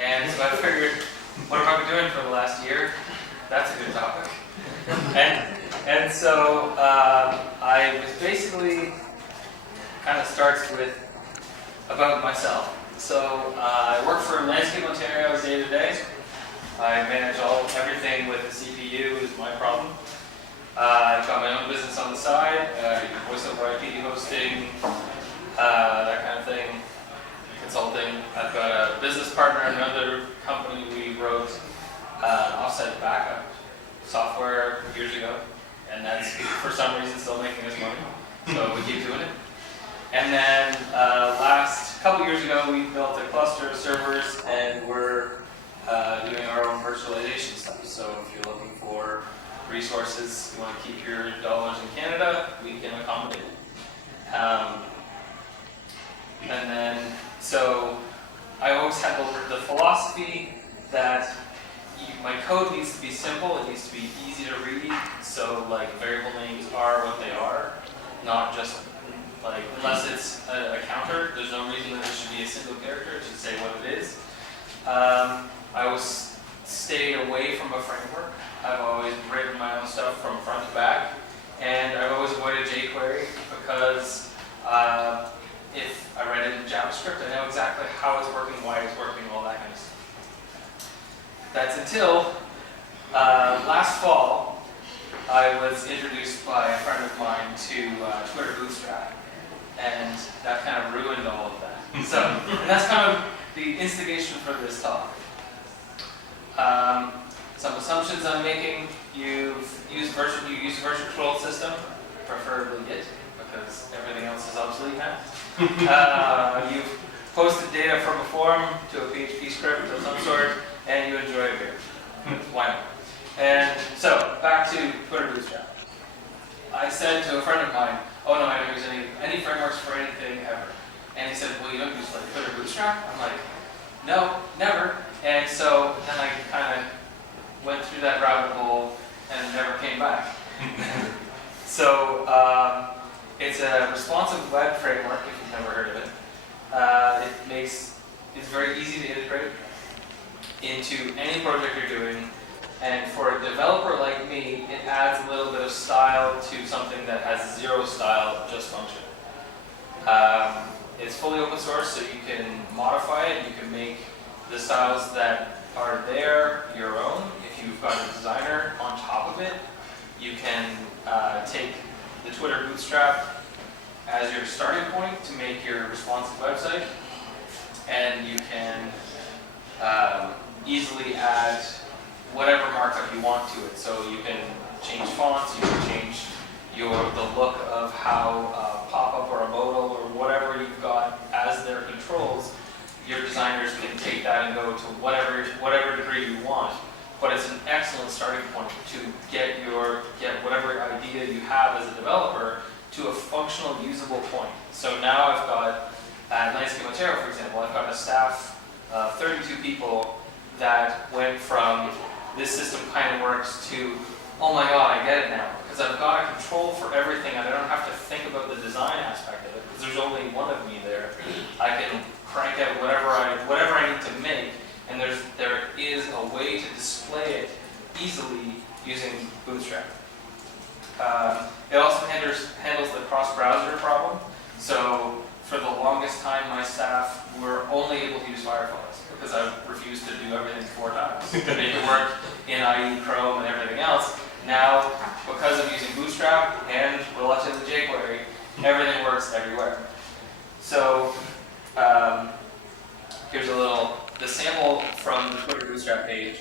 And so I figured, what have I been doing for the last year? That's a good topic. And so I was basically kind of starts with about myself. So I work for Landscape Ontario day to day. I manage everything with the CPU is my problem. I've got my own business on the side, voice over IP hosting, that kind of thing, consulting. I've got a business partner in another company. We wrote offsite backup software years ago, and that's for some reason still making us money, so we keep doing it. And then last couple years ago, we built a cluster of servers, and we're doing our own virtualization stuff. So if you're looking for resources, you want to keep your dollars in Canada, we can accommodate it. And then, so I always had the philosophy that my code needs to be simple, it needs to be easy to read, so like variable names are what they are, not just like, unless it's a counter, there's no reason that it should be a single character, it should say what it is. I always stayed away from a framework. I've always written my own stuff from front to back, and I've always avoided jQuery because if I read it in JavaScript, I know exactly how it's working, why it's working, all that kind of stuff. That's until last fall, I was introduced by a friend of mine to Twitter Bootstrap, and that kind of ruined all of that. So, and that's kind of the instigation for this talk. Some assumptions I'm making: you use a version control system, preferably Git, because everything else is obsolete now. You've posted data from a forum to a PHP script of some sort, and you enjoy a beer. Why not? And so, back to Twitter Bootstrap. I said to a friend of mine, oh no, I don't use any frameworks for anything ever. And he said, well, you don't use like Twitter Bootstrap? I'm like, no, never. And so then I kind of went through that rabbit hole and never came back. So it's a responsive web framework, if you've never heard of it. It's very easy to integrate into any project you're doing. And for a developer like me, it adds a little bit of style to something that has zero style, just function. It's fully open source, so you can modify it. You can make the styles that are there your own. If you've got a designer on top of it, you can take the Twitter Bootstrap as your starting point to make your responsive website, and you can easily add whatever markup you want to it. So you can change fonts, you can change the look of how a pop-up or a modal or whatever you've got as their controls. Your designers can take that and go to whatever degree you want. But it's an excellent starting point to get whatever idea you have as a developer to a functional, usable point. So now I've got, at Landscape Ontario, for example, I've got a staff of 32 people that went from this system kind of works to, oh my god, I get it now. Because I've got a control for everything and I don't have to think about the design aspect of it, because there's only one of me there. I can crank out whatever I need to make, and there is a way to display it easily using Bootstrap. It also handles the cross-browser problem. So for the longest time, my staff were only able to use Firefox because I refused to do everything 4 times to make it work in IE, Chrome, and everything else. Now, because I'm using Bootstrap and reluctantly jQuery, everything works everywhere. So here's the sample from the Twitter Bootstrap page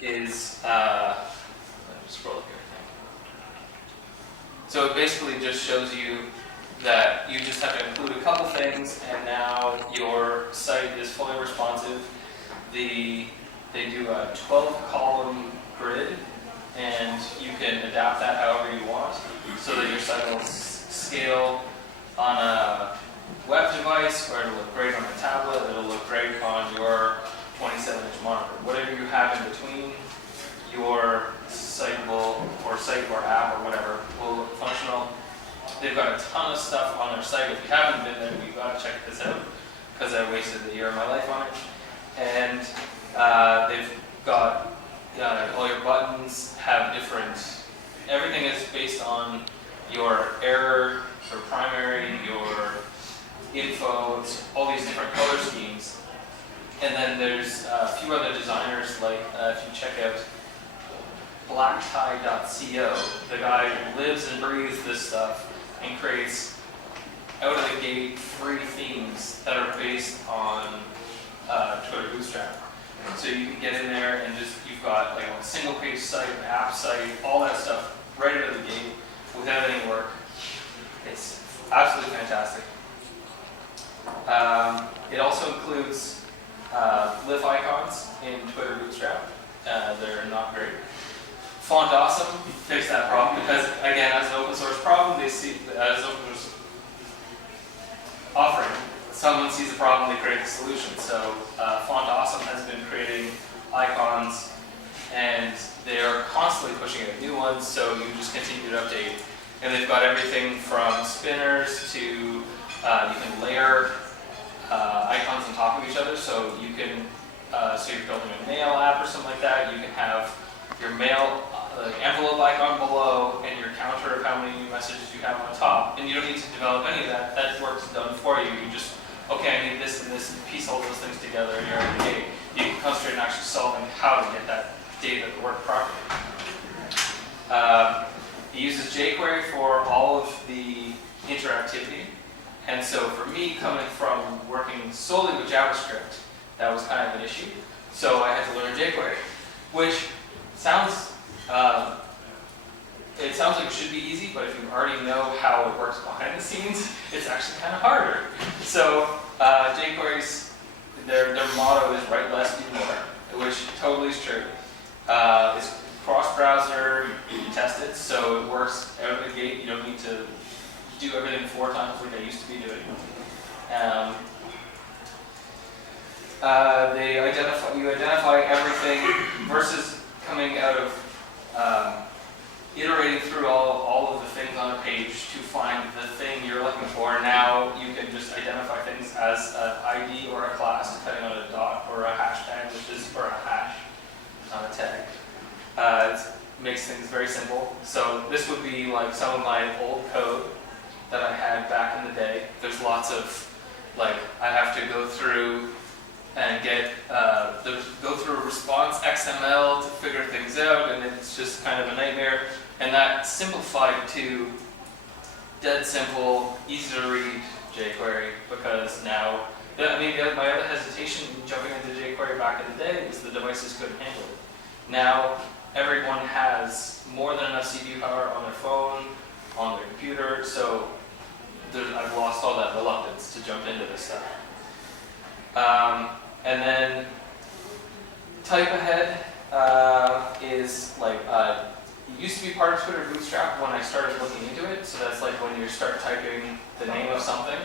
is, let me scroll up here. So it basically just shows you that you just have to include a couple things, and now your site is fully responsive. They do a 12-column grid, and you can adapt that however you want, so that your site will scale on a web device, or it'll look great on a tablet, it'll look great on your 27-inch monitor. Whatever you have in between, your site or app or whatever will look functional. They've got a ton of stuff on their site. If you haven't been there, you've got to check this out, because I wasted a year of my life on it. and they've got all your buttons have different. Everything is based on your error, your primary, your info, all these different color schemes. And then there's a few other designers, like if you check out blacktie.co, the guy lives and breathes this stuff and creates out of the gate free themes that are based on Twitter Bootstrap. So you can get in there and just, you've got like a single page site, an app site, all that stuff right out of the gate without any work. It's absolutely fantastic. It also includes live icons in Twitter Bootstrap. They're not great. Font Awesome fixed that problem because, again, as an open source problem, they see as an open source offering. Someone sees a problem, they create a solution. So Font Awesome has been creating icons, and they are constantly pushing out new ones. So you just continue to update, and they've got everything from spinners to you can layer icons on top of each other. So you can so you're building a mail app or something like that. You can have your mail envelope icon below and your counter of how many new messages you have on top. And you don't need to develop any of that. That work's done for you. You just, okay, I need this and this, and piece all those things together, and you're out of the gate. You can concentrate on actually solving how to get that data to work properly. It uses jQuery for all of the interactivity. And so for me, coming from working solely with JavaScript, that was kind of an issue. So I had to learn jQuery, which sounds, it sounds like it should be easy, but if you already know how it works behind the scenes, it's actually kind of harder. So jQuery's, their motto is write less, do more, which totally is true. It's cross-browser tested, so it works out of the gate. You don't need to do everything 4 times like I used to be doing. You identify everything versus coming out of iterating through all of the things on a page to find the thing you're looking for. Now you can just identify things as an ID or a class, depending on a dot or a hashtag, which is or a hash, not a tag. It makes things very simple. So this would be like some of my old code that I had back in the day. There's lots of, like, I have to go through and get, go through a response XML to figure things out, and it's just kind of a nightmare. And that simplified to dead simple, easy to read jQuery, because now, I mean, my other hesitation jumping into jQuery back in the day was the devices couldn't handle it. Now, everyone has more than enough CPU power on their phone, on their computer, so I've lost all that reluctance to jump into this stuff. And then type ahead is like, it used to be part of Twitter Bootstrap when I started looking into it, so that's like when you start typing the name of something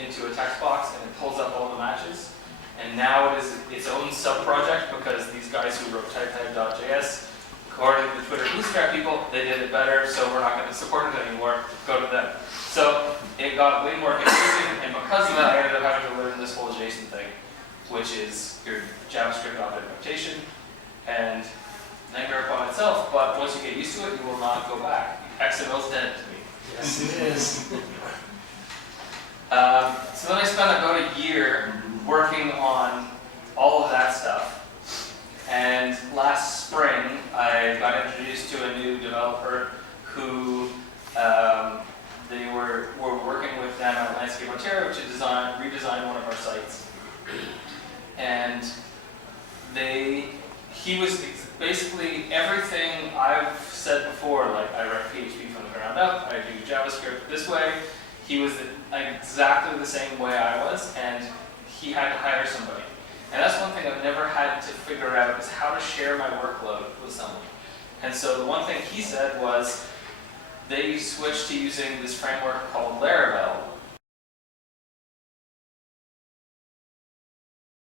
into a text box and it pulls up all the matches. And now it is its own sub-project because these guys who wrote typeahead.js, according to the Twitter Bootstrap people, they did it better, so we're not going to support it anymore. Go to them. So it got way more confusing, and because of that, I ended up having to learn this whole JSON thing, which is your JavaScript object notation, and nightmare upon itself, but once you get used to it, you will not go back. XML's dead to me. Yes, it is. So then I spent about a year working on all of that stuff. And last spring, I got introduced to a new developer who they were working with them at Landscape Ontario to redesign one of our sites. And he was basically everything I've said before, like I write PHP from the ground up, I do JavaScript this way. He was exactly the same way I was, and he had to hire somebody. And that's one thing I've never had to figure out is how to share my workload with someone. And so the one thing he said was they switched to using this framework called Laravel,